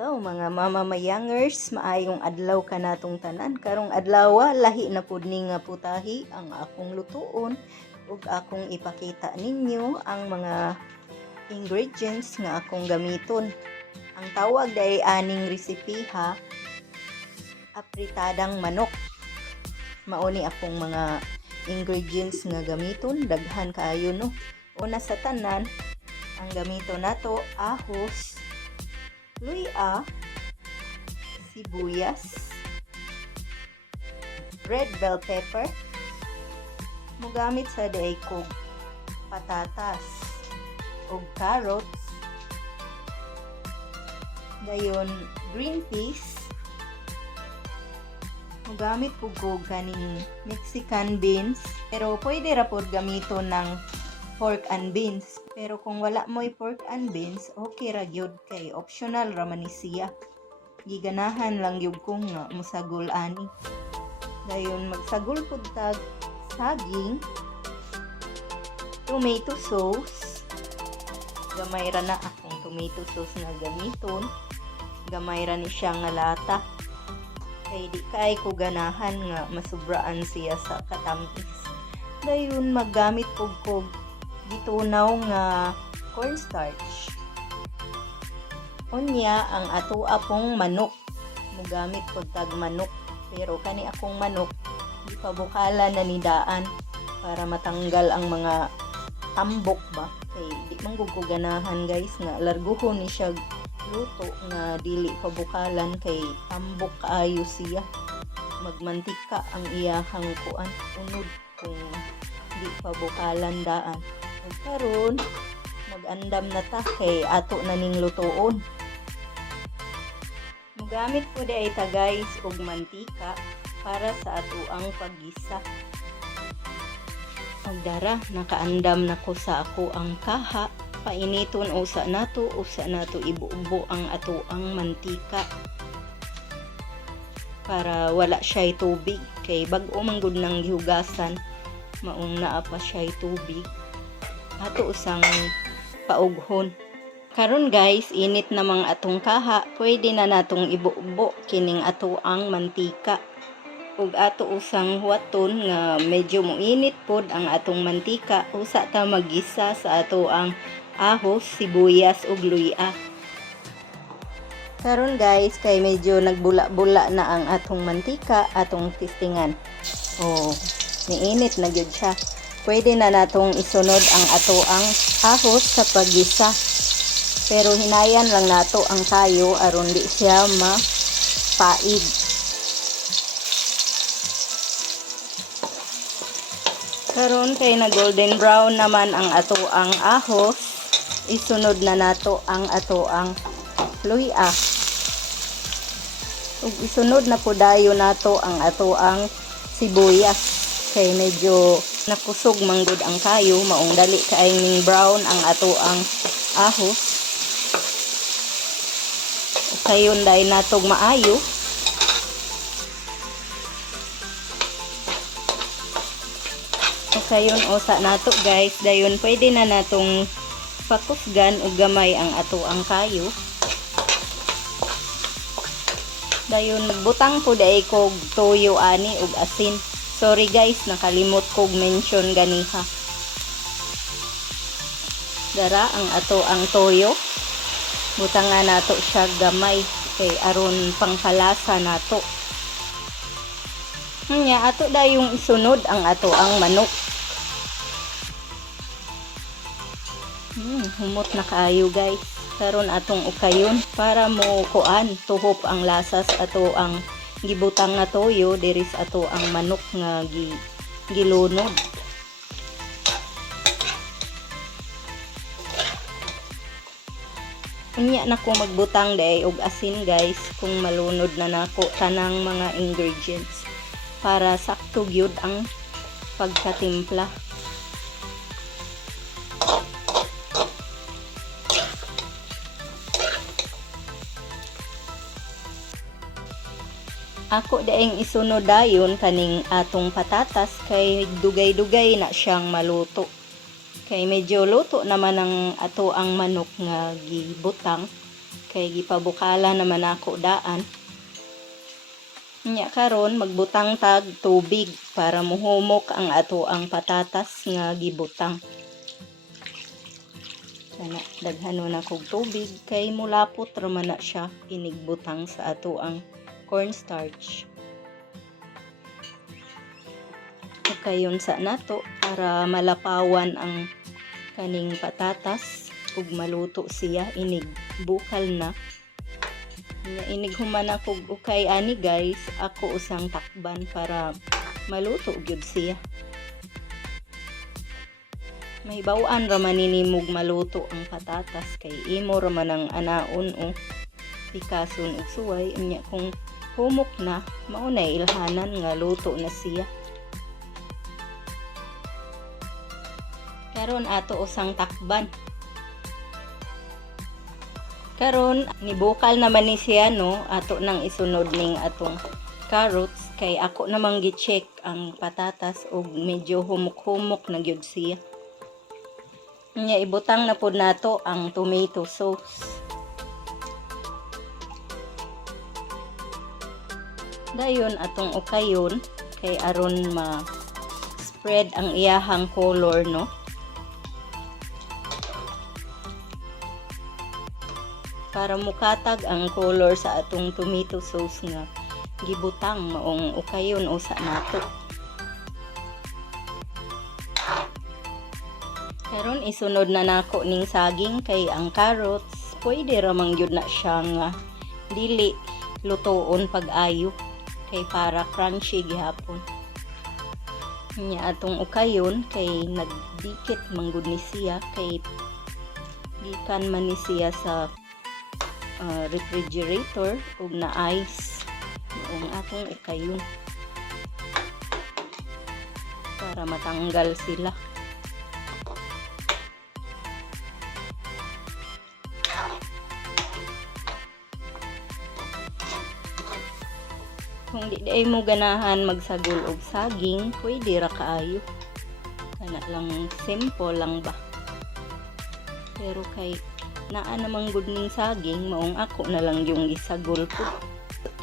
Hello mga mamamayangers, maayong adlaw ka natong tanan. Karong adlaw lahi na pud ni nga putahi ang akong lutuon ug akong ipakita ninyo ang mga ingredients nga akong gamiton. Ang tawag day aning recipe ha, apritadang manok. Mauni akong mga ingredients nga gamiton, daghan kaayo no. Una sa tanan, ang gamiton nato ahos, luya, sibuyas, red bell pepper, mugamit sa day kog patatas ug carrots, dayon green peas, mugamit ko kaning Mexican beans, pero pwede ra pod gamiton ng pork and beans. Pero kung wala mo'y pork and beans, okay ra gyud kay optional ra man ni siya. Giganahan lang gyud kong nga musagol ani. Dayon magsagol pud tag saging, tomato sauce. Gamay ra na akong tomato sauce na gamiton. Gamay ra ni siya nga lata. Kay di kay ko ganahan nga masubraan siya sa katamis. Dayon maggamit kog gitunaw nga cornstarch. Unya ang ato apong manok. Mugamit ko tag manok. Pero kani akong manok, ipabukala na ni daan para matanggal ang mga tambok ba. Kay di man guguganahan guys nga larguhon ni siya luto nga dili pabukalan kay tambok kaayo siya. Magmantika ang iyahang kuan unod kung di pabukalan daan. Karon mag-andam na ta kay ato na ning lutoon. Mugamit po day ta guys og mantika para sa ato ang paggisa. Og dara nakaandam na ko sa ako ang kaha. Painiton usa nato ibuubo ang ato ang mantika. Para wala siya tubig kay bag-o man gud nang gihugasan maong naa pa siya tubig. Ato usang paughon. Karon guys, init namang atong kaha, pwede na natong ibuubo kining ato ang mantika. Ug ato usang huwaton nga medyo moinit pod ang atong mantika, usa ta magisa sa ato ang ahos, sibuyas ug luya. Karon guys, kay medyo nagbula-bula na ang atong mantika, atong tistingan. Oh, niinit na gyud siya. Pwede na natong isunod ang ato ang ahos sa paggisa. Pero hinayan lang nato ang kayo aron di siya mapaid. Karon kay na golden brown naman ang ato ang ahos, isunod na nato ang ato ang luya. Ug isunod na po dayo nato ang ato ang sibuyas. Kay medyo nakusog manggod ang kayo, maong dali kaayong brown ang ato ang ahos. Kayon dahil natog maayo. Kayon osa nato guys, dayon pwede na natong pakusgan og gamay ang ato ang kayo. Dayon magbutang po day kog toyo ani ug asin. Sorry guys, nakalimot kog mention ganiha. Dara ang ato ang toyo. Butangan nato siya gamay kay aron pangkalasa nato. Nya ato dayong isunod ang ato ang manok. Humot na kaayo guys. Karon atong ukayon para mo kuan tuhop ang lasas ato ang gibutang na toyo diri sa ato ang manok nga gilunod. Unya na ko magbutang day og asin guys kung malunod na nako tanang mga ingredients para sakto gyud ang pagkatimpla. Ako daing isunod dayon kaning atong patatas kay dugay-dugay na siyang maluto. Kay medyo luto naman ang ato ang manok nga gibutang. kay gipabukala naman ako daan. Nya karon magbutang tag tubig para muhumok ang ato ang patatas nga gibutang. Kana daghanon akong tubig kay mulapot ra man na siya inigbutang sa ato ang cornstarch. Kayon sa nato para malapawan ang kaning patatas ug maluto siya inig bukal na. Inig human ako ukay ani guys, ako usang takban para maluto gyud siya. May bawaan ra man nimog maluto ang patatas kay imo ra man ang anaon o pikason ug suway. Unya kung humok na, mao na ilhanan nga luto na siya. Karon ato usang takban. Karon nibukal naman ni siya no, ato nang isunod ning atong carrots kay ako namang gi-check ang patatas ug medyo humok-humok na gyud siya. Nya ibutang na pud nato ang tomato sauce. Dayon atong ukayon kay aron ma-spread ang iyahang color no. Para mukatag ang color sa atong tomato sauce nga gibutang maong ukayon usa nato. Karon isunod na nako ning saging kay ang carrots pwede ra man gyud na siya nga dili lutoon pag-ayo kay para crunchy gihapon. Nya atong ukayon kay nagdikit manggod ni siya kay gikan man ni siya sa refrigerator ug na ice noong atong ukayon para matanggal sila. Kung di ay mo ganahan magsagol og saging, pwede ra kaayo. Kana lang simple lang ba. Pero kay naa namang gud ning saging, maong ako na lang yung gisagol po.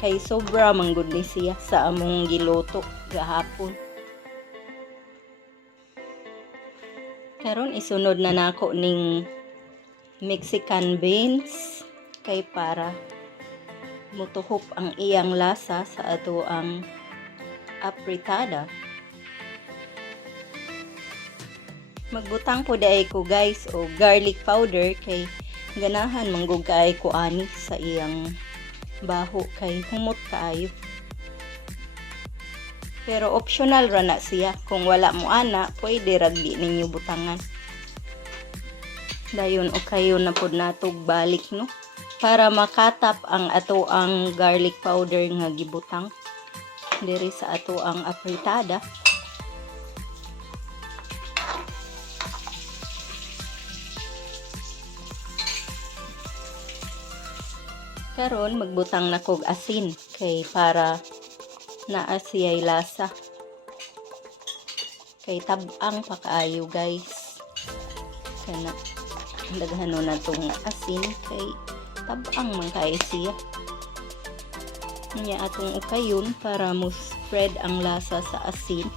Kay sobra man gud ni siya sa among giluto gahapon. Karon isunod na nako ning Mexican beans kay para mutuhop ang iyang lasa sa ato ang apritada. Magbutang po daay ko guys o garlic powder kay ganahan manggug kaay ko ani sa iyang baho kay humot kaayo. Pero optional ra na siya, kung wala mo ana pwede ra di ninyo butangan. Dayon o kayo na pud natog balik no para makatap ang ato ang garlic powder nga gibutang diri sa ato ang apritada. Karon magbutang na kog asin kay para naa siya'y lasa. Kay tab-ang pa kaayo guys. Kana daghanon na tong asin kay tab-ang man kay siya. Nya atong ukayon para mo spread ang lasa sa asin.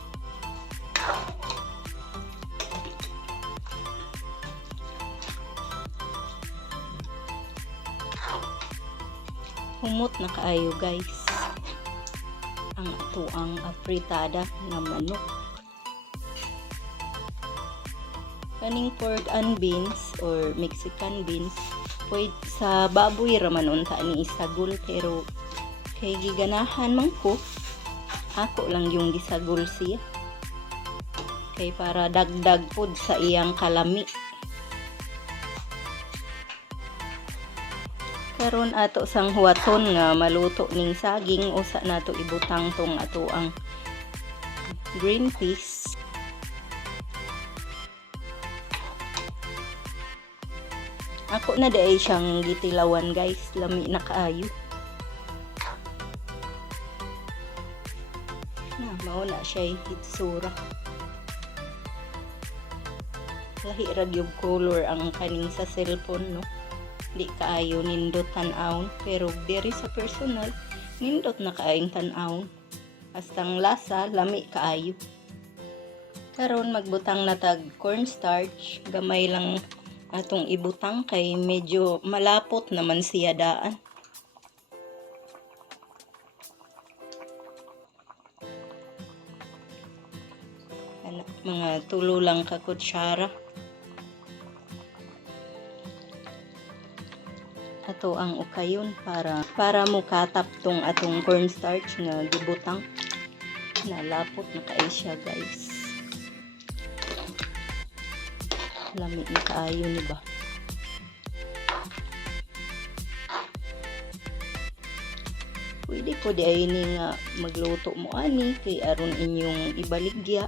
Humot na kaayo guys ang ato ang apritada na manok. Kaning pork and beans or Mexican beans pwede sa baboy raman unta ni isagol, pero kay giganahan man ko ako lang yung gisagol siya kay para dagdag pod sa iyang kalami. Karon ato sang huwaton nga maluto ning saging, usa nato ibutang tong ato ang green peas. Ako na daay siyang gitilawan guys, lami na kaayo. Mao na siya hitsura. Lahi ra gyud color ang kaning sa cellphone no. di kaayo nindot tan-awon, pero diri sa personal nindot na kaayong tan-awon. Hastang lasa lami kaayo. Karon magbutang na tag cornstarch, gamay lang atong ibutang kay medyo malapot naman siya daan. Mga tulo lang ka kutsara. Ato ang ukayon para mo katap tong atong cornstarch nga gibutang. Nalapot na kay siya, guys. Lami na kaayo ni ba? Pwede po di ay ni nga magluto mo ani kay aron inyong ibaligya.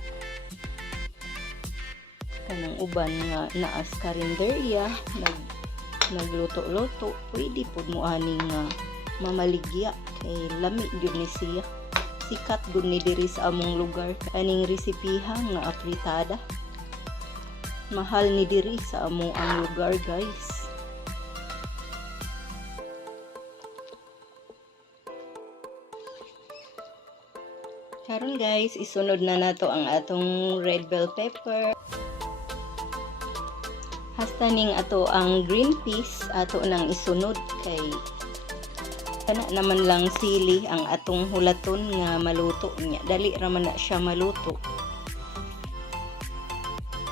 Kanang uban nga naas karinderya nagluto-luto, pwede po mo ani nga mamaligya kay lami gyud ni siya. Sikat gud ni diri sa among lugar aning resipiha nga apritada. Mahal ni diri sa among ang lugar, guys. Karon guys, isunod na nato ang atong red bell pepper. Hasta ning ato ang green peas ato nang isunod kay kana naman lang sili ang atong hulaton nga maluto niya. Dali ra man na siya maluto.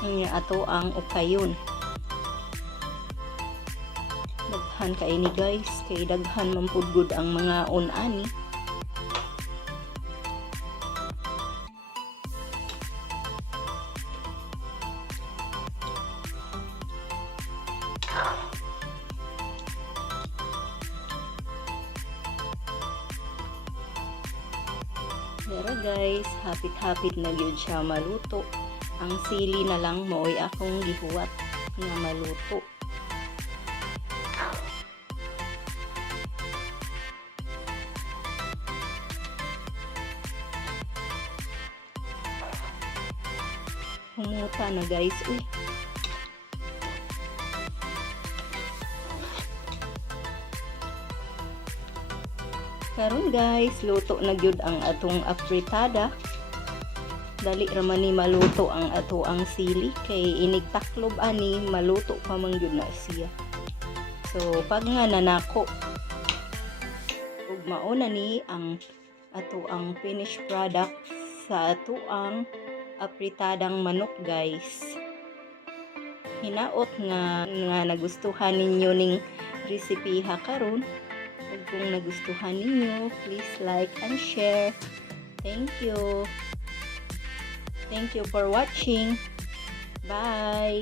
Nga ato ang ukayon. Daghan kay ni guys, kay daghan man pud gud ang mga unani. Pero guys, hapit-hapit na gyud siya maluto. Ang sili na lang mo'y akong gihuwat nga maluto. Humuta na guys, uy. Karon guys, luto na gyud ang atong apritada. Dali ra man ni maluto ang ato ang sili kay inig taklob ani maluto pa man gyud na siya. So pag nga nanako ug mauna ni ang ato ang finished product sa ato ang apritadang manok, guys. Hinaot nga nagustuhan ninyo ning resipiha karon. Ug kung nagustuhan ninyo, please like and share. Thank you. Thank you for watching. Bye!